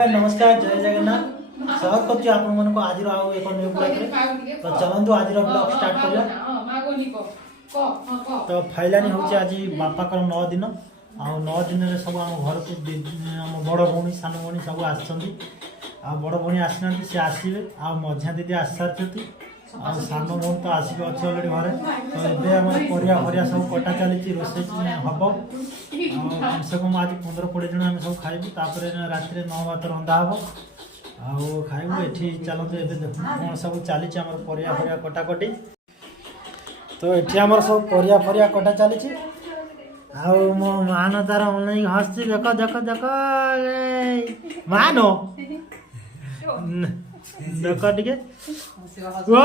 नमस्कार जय जगन्नाथ स्वागत करछि आपन मन को आज आउ एक न्यू ब्लॉग रे तो चलंतु आज ब्लॉग स्टार्ट करिया तो फाइलानी होछि आज बापा कर 9 दिन आ 9 दिन रे सब हम घर को हम बड़ भौणी सान भौणी सब आछंती आ बड़ भौणी आछनती से आसीबे आ मझा दीदी आछारती आ सान भौणी तो आसीबे अछि ऑलरेडी घरे तो एबे हमर परिया परिया सब कटा चलीछि रोसे हबो कम से कम आज 15-20 जन सब खाइबू तापर रात 9 भात रंधा हम आउ खाइबू एठी चलते एबे देखु कौन सब चली परिया परिया कटाकटी तो एठी हमर सब परिया परिया कटा चली आउ मो मान तार ऑनलाइन हस्ती देख देख देख मानो देख टिके ओ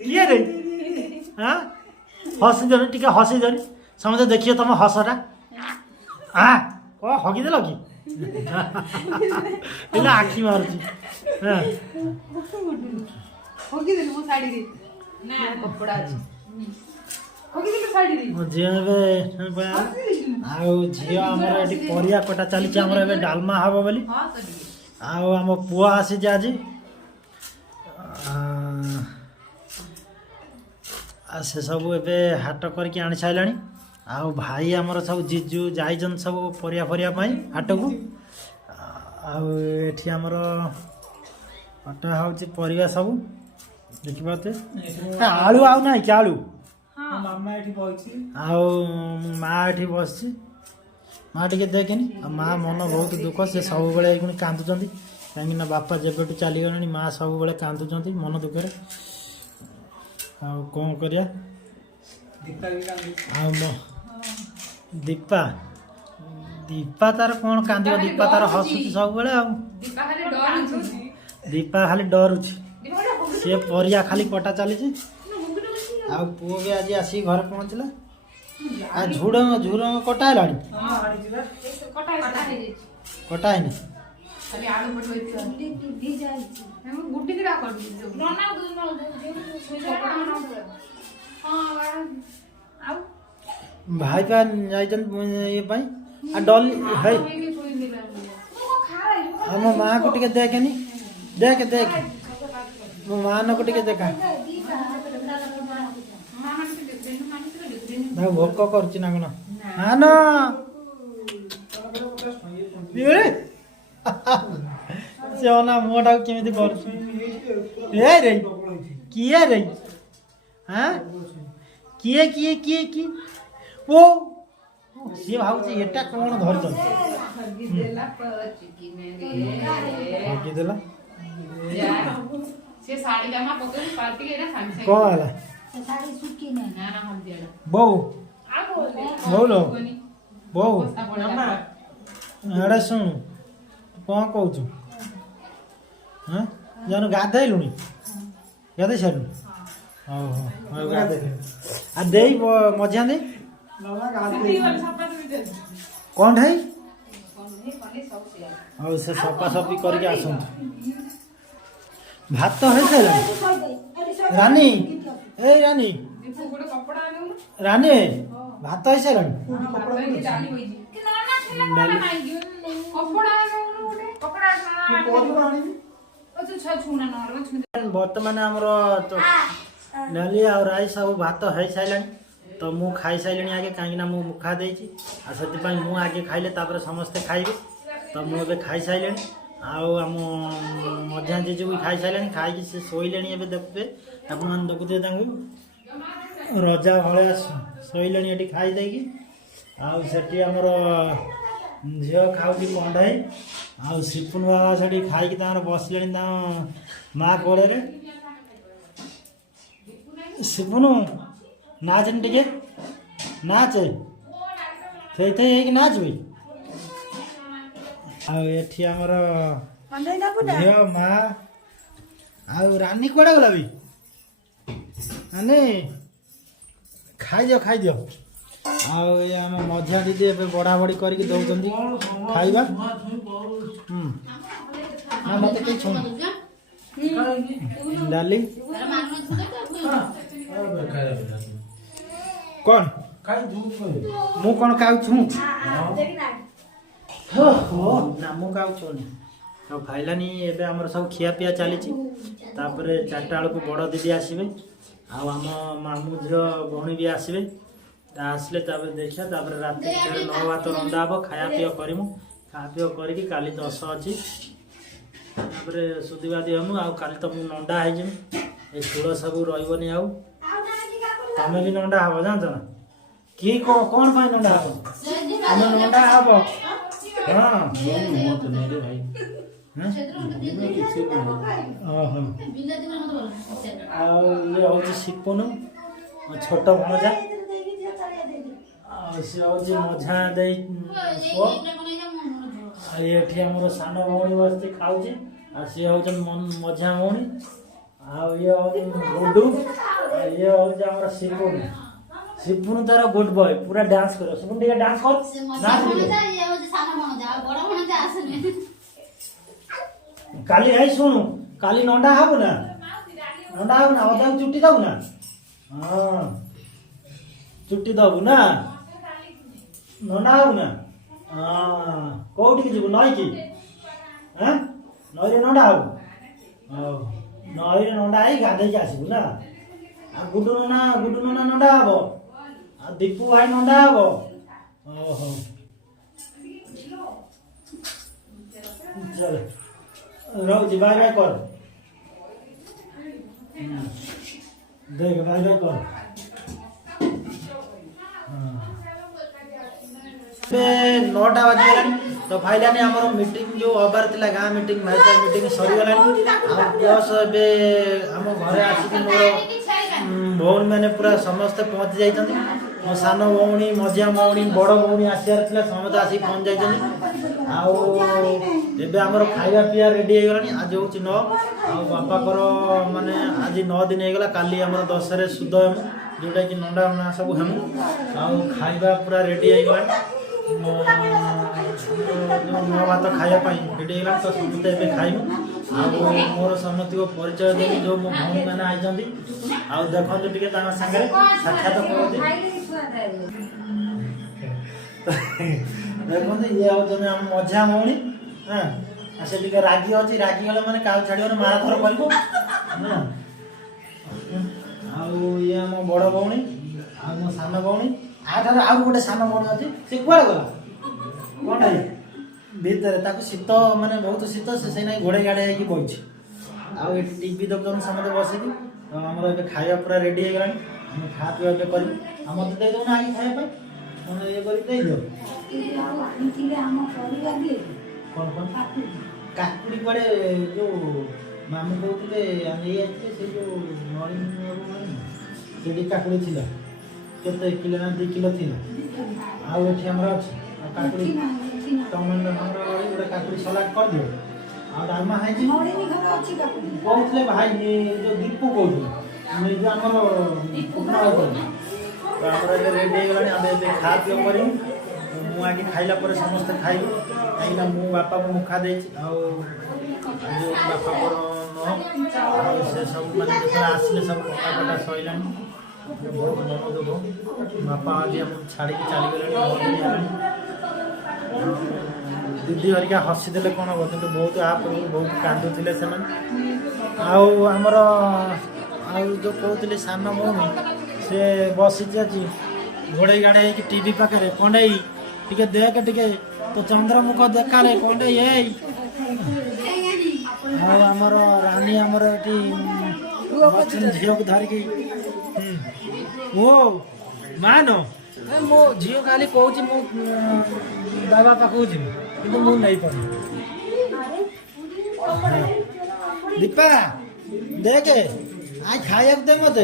ये रे हां हसी जन टिके हसी जन समझ देखिए तुम हसटा हाँ कह हगी देल कि आखि मारुची झी आमर ये परिया कटा चली डालमा हम बोली आम पुआ आसी आज से सब ए हाट करके आनी सारा आउ भाई आमर सब जीजू जाइजन सब परिया परिया हाट को आठी आमर अटा हूँ परिया सब देखिए आलू आउ ना कि आलू आउ माँ ये बस माँ टे देखनी माँ मन बहुत दुख से सब बड़े कांदुंट कहीं बापा जब चलीगले माँ सब बड़े कांदुंट मन दुखे कौन करिया दीपा दीपा तार कौन कांद दीपा तार हसुची सब दीपा खाली डरुची सी परिया खाली कटा चली पुओ भी आज आसिक घर पहुँचला झुड़ंग झुड़ंग कटा है कटा है भाई पा ये डली है मो माँ को टे देखनी देख देख मो मान को टे देखा भोक कर मान से ना मुटा केमी कर किए रे हाँ किए किए किए कि ओ सी भाव एटा कौन धर कौन बो बोलो बो एड़ा शुण कौन कौचु हाँ जान गाधेलुणी गाधे सारू आ दे मजा दे कौन है से सफा सफी करके आसंतु भात तो है रानी ए रानी रानी भात है सारा बर्तमान आमर डाली आ राई सब भात हो सारा तो मु खाई सारे आगे कहीं मुखा देती मु आगे खाइले समस्ते खाइबे तो मुझे खाई सारे आम मझा जीजू भी खाई सारे खाई से शोले देखुए आप देखुए रजा भाया शोले ये खाई देकी आमर झील खाऊ कंडाई आ सिपुन बाबा से खाई बसले माँ कोड़े सिपुन नाच टे नाच थे नाच भी आमर झील माँ आ रानी कड़े गला भी रानी खाई दियो आम मझा दीदी ए बड़ा बड़ी करके दौरान खाइबा मत छुण डाली कौन मु कौन खाऊ ना मु खाऊ ଆଉ ଖାଇଲାନି ଏବେ ଆମର ସବୁ ଖିଆପିଆ ଚାଲିଛି। ତାପରେ 4ଟା ବେଳକୁ ବଡ଼ ଦିଦି ଆସିବେ ଆଉ ଆମ ମାମୁଁ ଝିଅ ଭଉଣୀ ବି ଆସିବେ। ଆସିଲେ ତାପରେ ଦେଖିବା ତାପରେ ରାତି 9 ଭାତ ରନ୍ଧା ହେବ ଖାଇବା ପିଇବା କରିମୁ। ଖାଇବା ପିଇବା କରିକି କାଲି 10 ଅଛି ତାପରେ ସୁଧିବାଦି ହମୁ। ଆଉ କାଲି ତ ମୁଁ ନଣ୍ଡା ହେଇଯିମି ଏ ଚୂଳ ସବୁ ରହିବନି। ଆଉ ତମେ ବି ନଣ୍ଡା ହବ ଜାଣିଛ ନା କି କ'ଣ ପାଇଁ ନଣ୍ଡା ହବ ତମେ ନଣ୍ଡା ହବ ହଁ ଭାଇ ଓହୋ ଆଉ ଇଏ ହେଉଛି ସିପୁନୁ ଛୋଟ ଭଣଜା ଆଉ ସିଏ ହେଉଛି ମଝା ଦେଇ ପୁଅ। ଆଉ ଏଠି ଆମର ସାନ ଭଉଣୀ ବସିଛି ଖାଉଛି ଆଉ ସିଏ ହେଉଛି ମଝା ଭଉଣୀ। ଆଉ ଇଏ ହେଉଛି ଗୁଡୁ ଆଉ ଇଏ ହେଉଛି ଆମର ସିପୁନୁ। ସିପୁନୁ ତାର ଗୁଡ୍ ବୟ ପୁରା ଡ୍ୟାନ୍ସ କରିବ। ସିପୁନୁ ଟିକେ ଡ୍ୟାନ୍ସ କର। କାଲି ଭାଇ ଶୁଣୁ କାଲି ନଣ୍ଡା ହବୁ ନା ଅଜାକୁ ଚୁଟି ଦବୁ ନା ହଁ ଚୁଟି ଦବୁ ନା ନଣ୍ଡା ହବୁ ନା ହଁ କୋଉଠିକି ଯିବୁ ନଈକି ନଈରେ ନଣ୍ଡା ହବୁ ହଉ ନଈରେ ନଣ୍ଡା ହେଇ ଗାଧେଇକି ଆସିବୁ ନା। ଆଉ ଗୁଡୁ ନନା ନଣ୍ଡା ହବ ଆଉ ଦୀପୁ ଭାଇ ନଣ୍ଡା ହବ। ଓହୋ ଚଲ ରହୁଛି ବାଇ ବାଇ କର देख भाई भाई कौन 9टा बाजिगलानी तो फाइलानी आमर मीटिंग जो हबार थिला गाँ मीटिंग माइचा मीटिंग सरीगलानी प्लस ए आम घरे आसिक मोर भौणी मैंने पूरा समस्ते पहुँची जाइछन्ति। मो सान भौणी मझिया भौणी बड़ भौणी आसार थिला समस्त आसिक पहुँच जाइछन्ति। आउ एबे आमर खाइबा पिया रेडी हो गलानी। आज होची 9 आ बापा कर माने आज 9 दिन हो गला काली आमर 10 रे सुध हम जोटा कि नंडा ना सब हम आउ खाइबा पूरा रेडी हो गलानी। जो भात खाइबा पई रेडी हो गला तो समस्त एबे खाइबु। आ मोर समस्त को परिचय देनी जो मो भौणी माने आइछन्ति। आ देखंतु टिके ताना संगे साक्षात करथि देखते ये हम मझा भौणी हाँ से रागी अच्छी रागी गले मैंने क्या छाड़ मारा थर कर ये आम बड़ भौणी मो सान भौणी आठार आउ गोटे सान भौणी अच्छी सी कुआड़े गला कौन भितर शीत माने बहुत शीत से घोड़े गाड़े बही आउ टीवी देखते समस्त बसिक आमर ए खाया पूरा रेडी हो गला खा पीवा कर मत दे दौना आगे खाया ये कर काकुड़ी पड़े जो मामू कहते से जो नड़ी काकुड़ी थी केते किलो ना 2 किलो थी आउ अच्छी काकुड़ी टमाटो गोटे काकुड़ी सलाद कर दियो आ डालमा है कहते भाई जो दीपू कहते रेडी हो गला खा पी कर मुझे खाइला पर समस्ते खाइबे कहीं मु बापा को मुखा दे बापा से सब मैंने आसिले सब कटाकटा सैला बहुत मन दुख बापा आज छाड़ी चली गले दीदी हरिका हसी देले कौन हम कि बहुत आप बहुत कांदुले से आमर जो कहते सान भौणी से बसी घोड़े गाड़े टीवी पाखे कंडे टिके देख टिके तो चंद्रमुख देखा रे कंडे आमर रानी आमर झील को धरिकी ओ मान मो झील खाली कहूँ मु बाबा पाखु जी कि नहीं पार दीपा देख आज खाया दे मत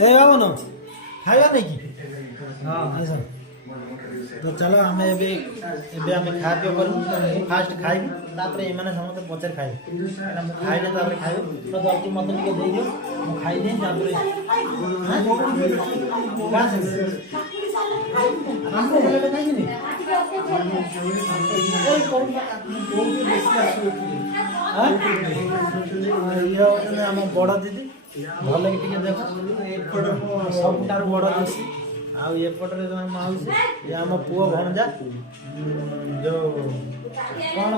बाबन खाइबा नहीं कि हाँ ऐसा तो चलो आम खा पी कर फास्ट खाइबी तापर ये समस्त पचार खाए खाइले खाइब तो जल्दी मत दे दियो खाईदे आम बड़ दीदी भल कि देख सबुठार बड़ दीदी आउपटे माउसी ये आम पुओ भणजा जो कौन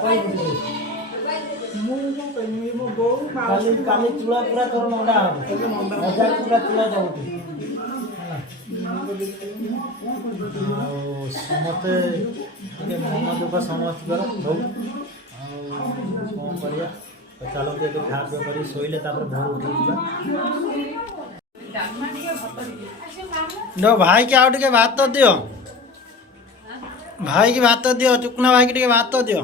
कोई काली चूड़ा पूरा कर मंडा मजा पूरा चूड़ा जाऊँ समस्ते मन दुख समस्त बहुत कौन करिया चलो तो खा पी कर शोले भोर उठी दो भाई के आउ टे भात दियो भाई की भात दियो चुकना भाई की भात दियो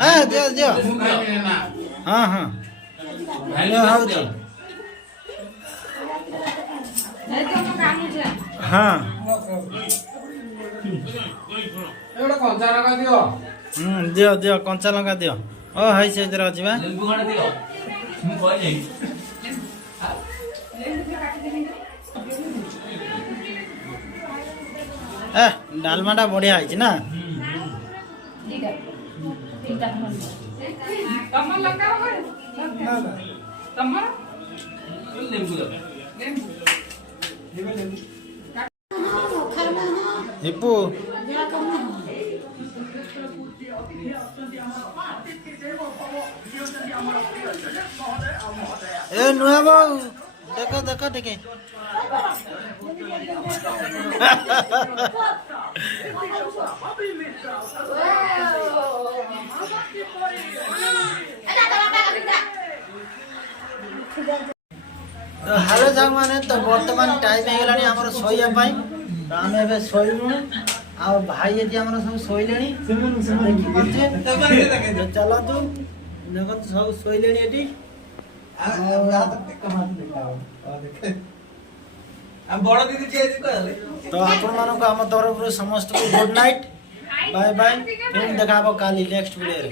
हाँ दियो दियो हाँ हाँ हाँ दियो दियो कंचा लंका दियो ओ हाई से इधर अछि बा ए डालमाटा बढ़िया है ना हिप्पू ए नुआ बाबू देखो देखो देखे तो हेलो जाग माने तो वर्तमान टाइम हो गलानी हमर सोइया पाई तो आमे एबे सोइलु आ भाई एति हमर सब सोइलेनी देखि पछे चलो तू देखो सब सोइलेनी एति बड़ दीदी चेंज करले तो आपण मानको हम तरफ समस्त को गुड नाइट बाय बाय फिर देखाबो काली नेक्स्ट वीडियो रे।